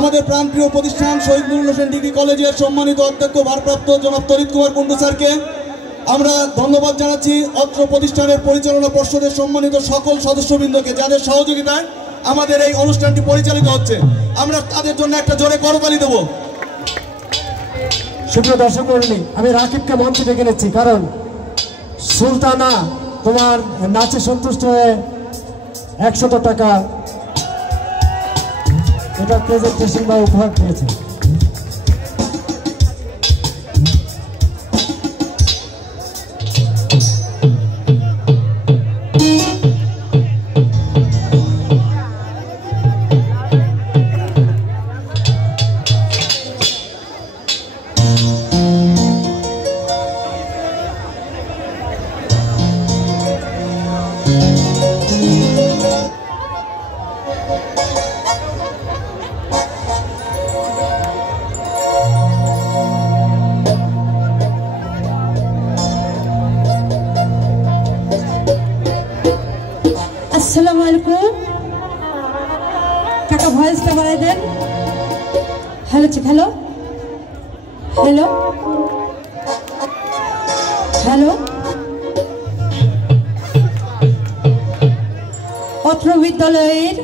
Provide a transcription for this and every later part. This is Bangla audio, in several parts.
আমাদের প্রাণপ্রিয় প্রতিষ্ঠান শহীদ নুরুল হোসেন ডিগ্রি কলেজের সম্মানিত অধ্যক্ষ ভারপ্রাপ্ত জনাব তরিৎ কুমার কুণ্ডু স্যারকে আমরা ধন্যবাদ জানাচ্ছি। অত্র প্রতিষ্ঠানের পরিচালনা পর্ষদের সম্মানিত সকল সদস্যবৃন্দকে যাদের সহযোগিতায় আমাদের এই অনুষ্ঠানটি পরিচালিত হচ্ছে, আমরা তাদের জন্য একটা জোরে করতালি দেব। সুপ্রিয় দর্শক মণ্ডলী, আমি রাকিবকে মঞ্চে ডেকে নিচ্ছি, কারণ সুলতানা তোমার নাচে সন্তুষ্ট হয়ে 100 টাকা এটা প্রেজেন্টেশন বা উপহার পেয়েছে। আসসালামু আলাইকুম কাকা, ভয়েসটা বাড়াই দেন। Hello hello hello hello. অত্র বিদ্যালয়ের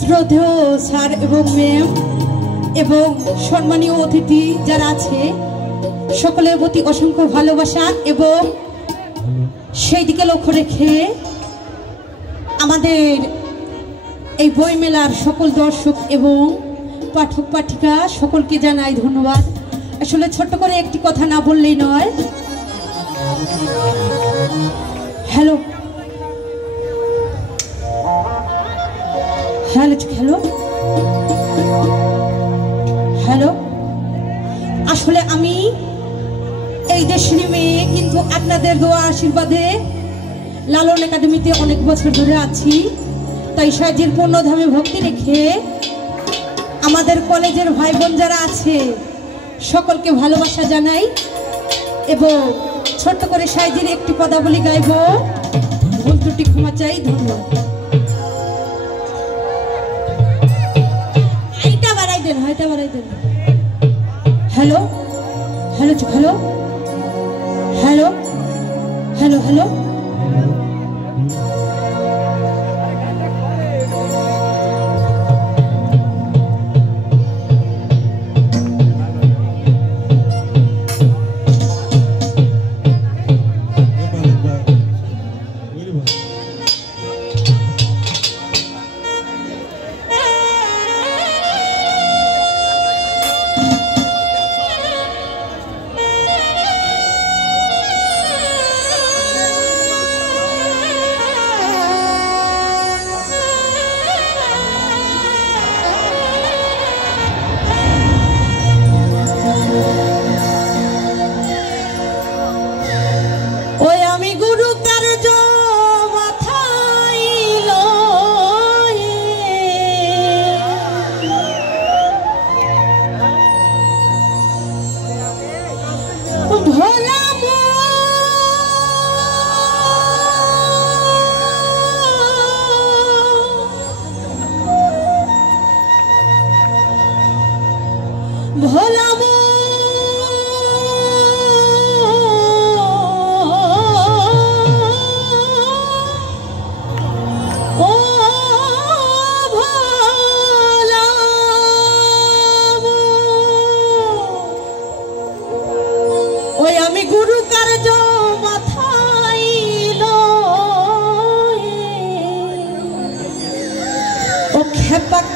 শ্রদ্ধেয় স্যার এবং ম্যাম এবং সম্মানীয় অতিথি যারা আছে সকলের প্রতি অসংখ্য ভালোবাসা এবং সেই দিকে লক্ষ্য রেখে আমাদের এই বইমেলার সকল দর্শক এবং পাঠক পাঠিকা সকলকে জানাই ধন্যবাদ। আসলে ছোট্ট করে একটি কথা না বললেই নয়। Hello hello hello hello. আসলে আমি এই দেশের মেয়ে, কিন্তু আপনাদের দোয়া আশীর্বাদে লালন একাডেমিতে অনেক বছর ধরে আছি। তাই সাইজের পূর্ণধামে ভক্তি রেখে আমাদের কলেজের ভাই বোন যারা আছে সকলকে ভালোবাসা জানাই এবং ছোট্ট করে সাইজের একটি পদাবলী গাইব, ভুল ত্রুটি ক্ষমা চাই। ধন্যবাদ। এইটা বাড়াই দেন, হয়টা বাড়াই দেন। Hello hello hello hello hello hello.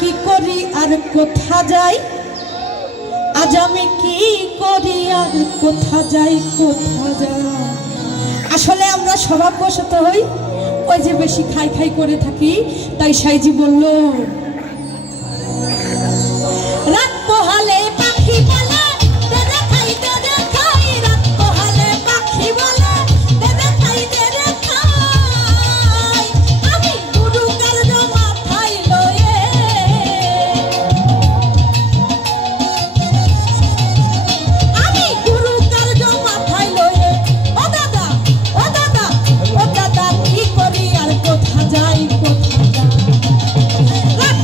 কি করি আর কোথা যাই, আজ আমি কি করি আর কোথা যাই কোথা যাই। আসলে আমরা স্বভাববশত হই ওই যে বেশি খাই খাই করে থাকি। তাই সাইজি বলল, রাত পোহালে পাখি বলে দেরে খাই দেরে খাই, রাত পোহালে পাখি বলে দেরে খাই দেরে খাই। আমি গুরু কার্য মাথায় লয়ে, আমি গুরু কার্য মাথায় লয়ে, ও দাদা ও দাদা ও দাদা কি করি আর কোথা যাই কোথা যাই। রাত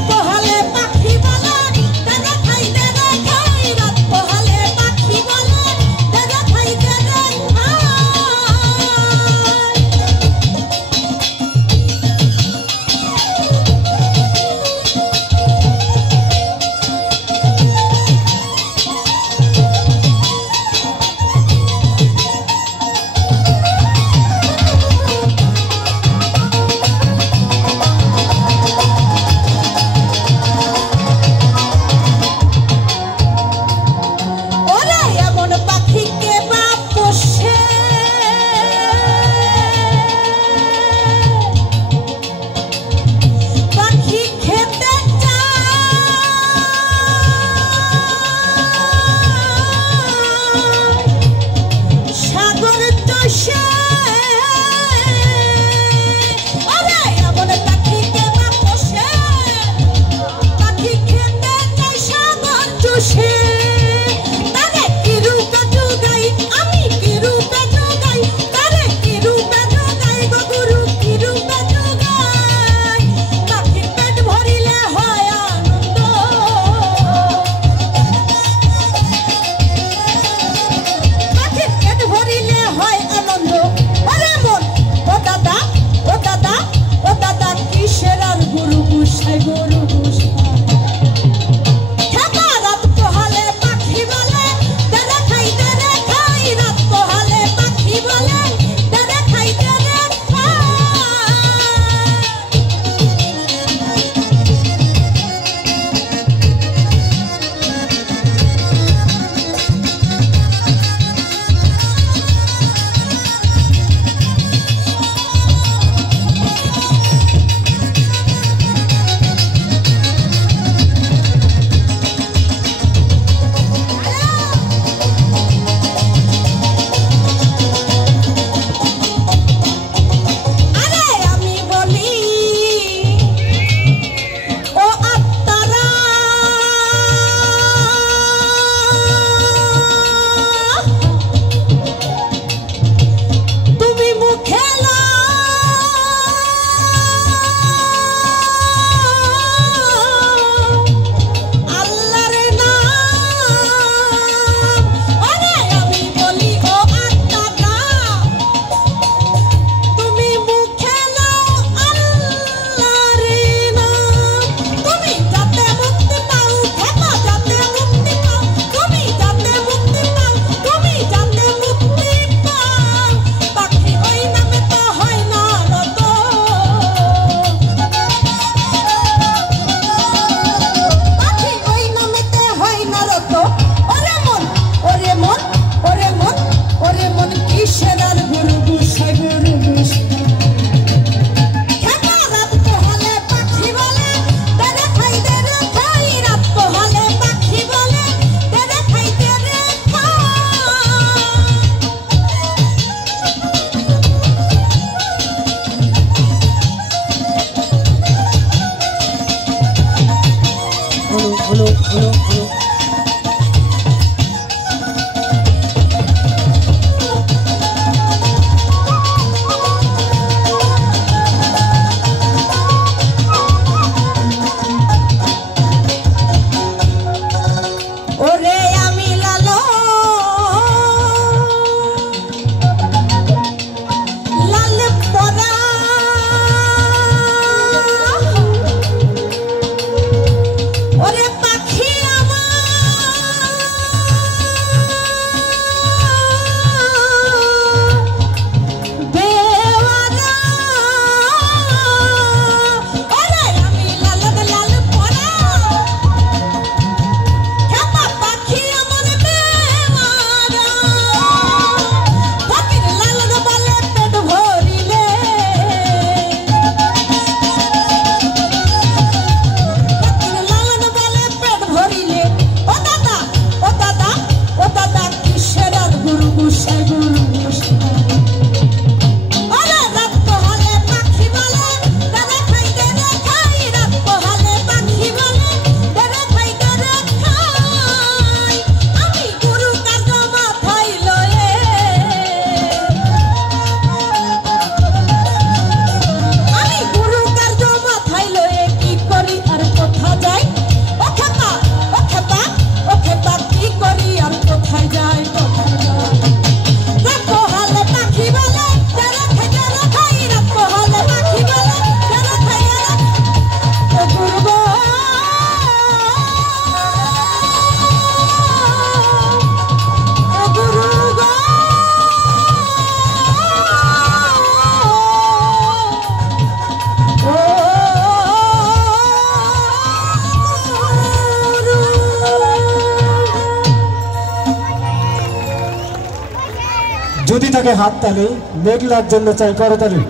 যদি তাকে হাততালি, মেঘলার জন্য চাই করতালি।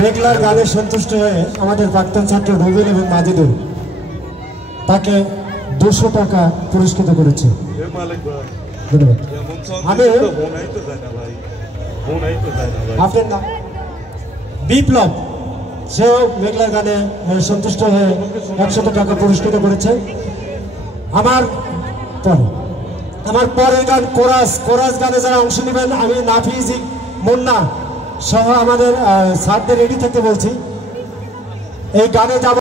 মেঘলার গানে সন্তুষ্ট হয়ে আমাদের প্রাক্তন ছাত্র রবিন এবং মাজিদুল তাকে 200 টাকা পুরস্কৃত করেছে। ধন্যবাদ। আমি আপনার নাম বিপ্লব, সেও মেঘলার গানে সন্তুষ্ট হয়ে 100 টাকা পুরস্কৃত করেছে। আমার পরের গান কোরাস গানে যারা অংশ নেবেন, আমি নাফিজ মুন্না সহ আমাদের স্যারদের রেডি থাকতে বলছি। এই গানে যাব।